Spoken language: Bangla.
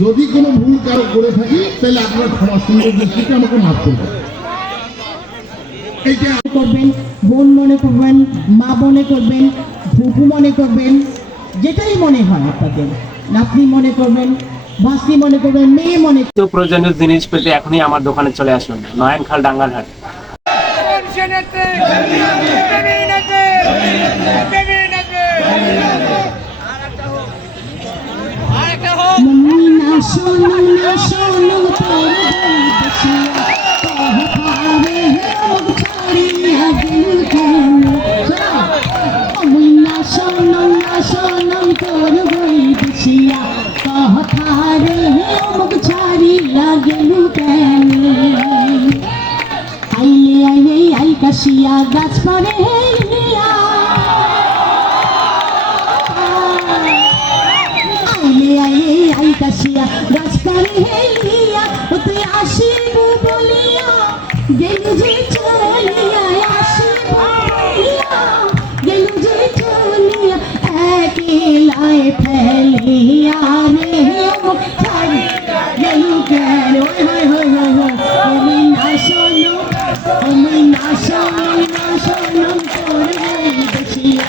যদি কোনো ভুল কারও করে থাকি তাহলে আপনার ক্ষমা সুন্দর দৃষ্টিতে আমাকে মাফ করবেন এইটা করবেন বোন মনে করবেন মা মনে করবেন ফুপু মনে করবেন যেটাই মনে হয় আপনাদের। নাতনি মনে করবেন ভাস্তি মনে করবেন মেয়ে মনে তো প্রয়োজনীয় জিনিস পেতে এখনই আমার দোকানে চলে আসুন নয়নখাল ডাঙ্গারহাট। শোনো তোর বলতেছিয়া কহতারে হোক ছাড়িয়া দিল কেন আইলে আইলে আই কাশিয়া গাছ পরে হেলিয়া। আইলে গাছ পরে হেলিয়া। তুই আসিব বলিয়া গেলু যে না শোনো না শোনো তোর বসিয়া